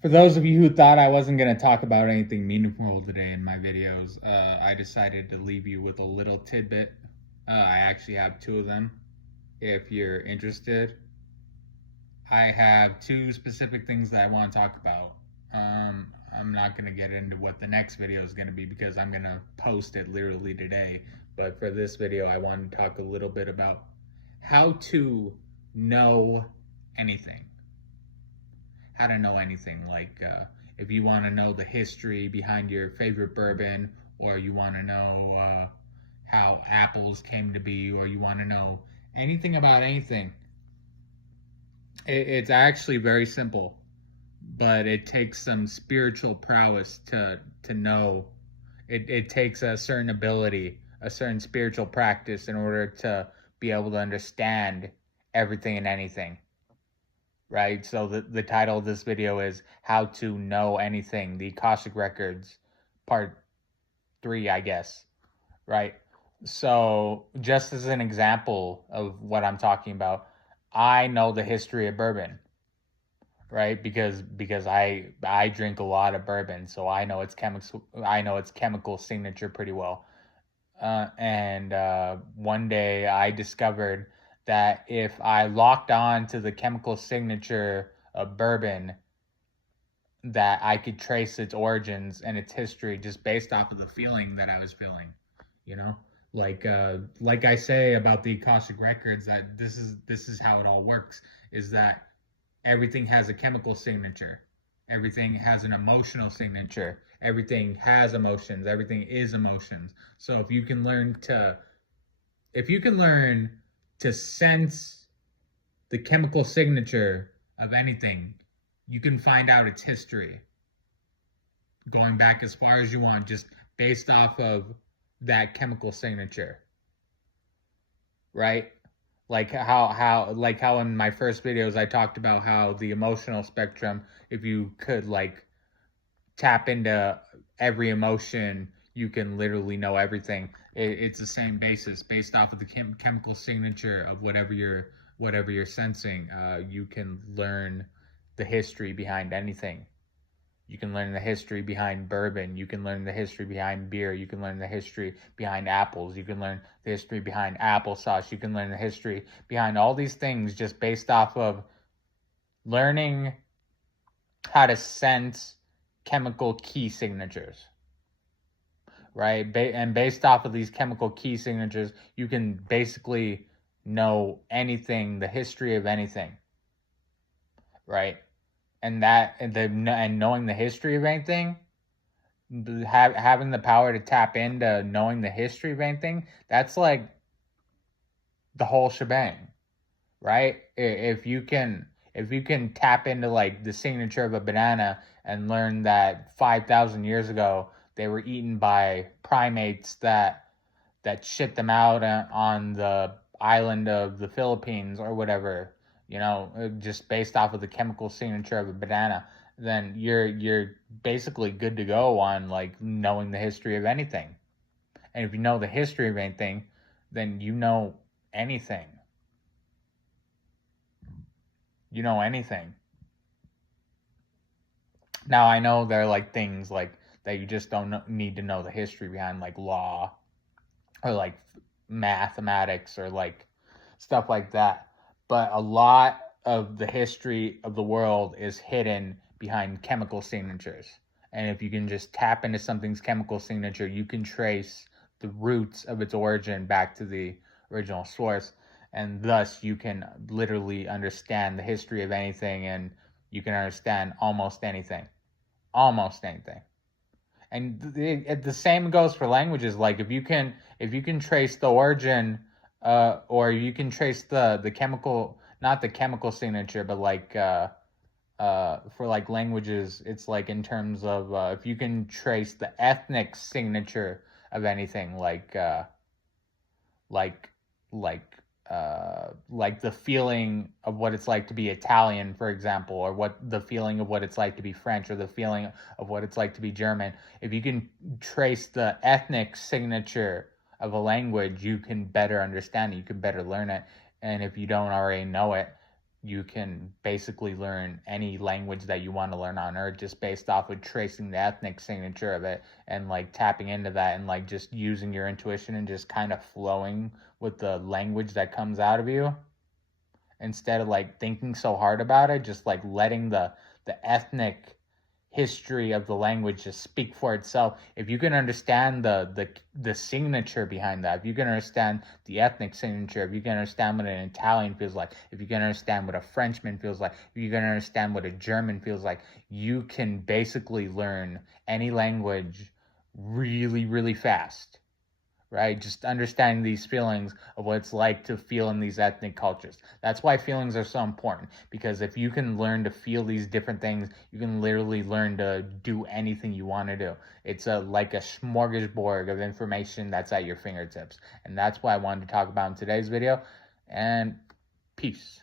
For those of you who thought I wasn't going to talk about anything meaningful today in my videos, I decided to leave you with a little tidbit. I actually have two of them. If you're interested, I have two specific things that I want to talk about. I'm not going to get into what the next video is going to be because I'm going to post it literally today. But for this video, I want to talk a little bit about how to know anything. How to know anything. Like if you want to know the history behind your favorite bourbon, or you want to know how apples came to be, or you want to know anything about anything, it's actually very simple, but it takes some spiritual prowess to know. It takes a certain ability, a certain spiritual practice in order to be able to understand everything and anything, right? So the title of this video is How to Know Anything, the Akashic Records, part 3, I guess, right? So just as an example of what I'm talking about, I know the history of bourbon, right? Because I drink a lot of bourbon, so I know its chemical signature pretty well. And one day I discovered that if I locked on to the chemical signature of bourbon, that I could trace its origins and its history just based off of the feeling that I was feeling, you know? Like I say about the Akashic Records, that this is how it all works, is that everything has a chemical signature. Everything has an emotional signature. Everything has emotions. Everything is emotions. So if you can learn to sense the chemical signature of anything, you can find out its history going back as far as you want, just based off of that chemical signature, right? Like how in my first videos I talked about how the emotional spectrum, if you could like tap into every emotion, you can literally know everything. It's the same basis, based off of the chemical signature of whatever you're sensing. You can learn the history behind anything. You can learn the history behind bourbon. You can learn the history behind beer. You can learn the history behind apples. You can learn the history behind applesauce. You can learn the history behind all these things just based off of learning how to sense chemical key signatures, right? And based off of these chemical key signatures, you can basically know anything, the history of anything, right? And knowing the history of anything, having the power to tap into knowing the history of anything, that's like the whole shebang, right? If you can tap into like the signature of a banana and learn that 5,000 years ago they were eaten by primates that shit them out on the island of the Philippines or whatever, just based off of the chemical signature of a banana, then you're basically good to go on like knowing the history of anything. And if you know the history of anything, then you know anything. You know anything. Now I know there are like things like that you just don't need to know the history behind, like law or like mathematics or like stuff like that. But a lot of the history of the world is hidden behind chemical signatures. And if you can just tap into something's chemical signature, you can trace the roots of its origin back to the original source. And thus, you can literally understand the history of anything, and you can understand almost anything. Almost anything. And the same goes for languages. Like if you can trace the origin, or you can trace the chemical, not the chemical signature, but like for like languages, it's like in terms of if you can trace the ethnic signature of anything, like like like the feeling of what it's like to be Italian, for example, or what the feeling of what it's like to be French, or the feeling of what it's like to be German. If you can trace the ethnic signature of a language, you can better understand it, you can better learn it. And if you don't already know it, you can basically learn any language that you want to learn on earth just based off of tracing the ethnic signature of it and like tapping into that and like just using your intuition and just kind of flowing with the language that comes out of you instead of like thinking so hard about it, just like letting the ethnic history of the language just speak for itself. If you can understand the signature behind that, if you can understand the ethnic signature, if you can understand what an Italian feels like, if you can understand what a Frenchman feels like, if you can understand what a German feels like, you can basically learn any language really, really fast, right? Just understanding these feelings of what it's like to feel in these ethnic cultures. That's why feelings are so important, because if you can learn to feel these different things, you can literally learn to do anything you want to do. It's like a smorgasbord of information that's at your fingertips. And that's what I wanted to talk about in today's video. And peace.